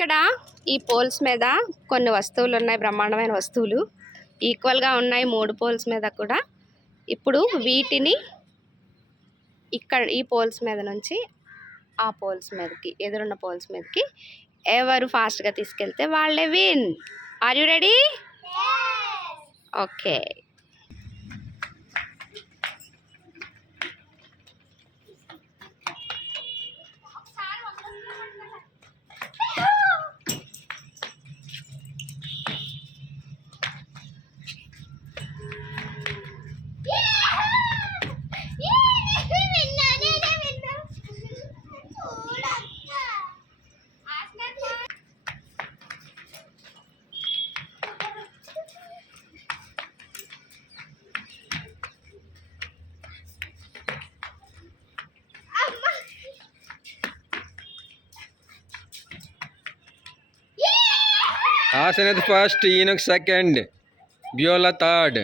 ఇక్కడ ఈ పోల్స్ మీద కొన్ని వస్తువులు ఉన్నాయి, బ్రహ్మాండమైన వస్తువులు ఈక్వల్గా ఉన్నాయి 3 పోల్స్ మీద కూడా. ఇప్పుడు వీటిని ఇక్కడ ఈ పోల్స్ మీద నుంచి ఆ పోల్స్ మీదకి, ఎదురున్న పోల్స్ మీదకి ఎవరు ఫాస్ట్గా తీసుకెళ్తే వాళ్ళే win. Are you ready? Okay. Asana first, Enoch second, Biola third.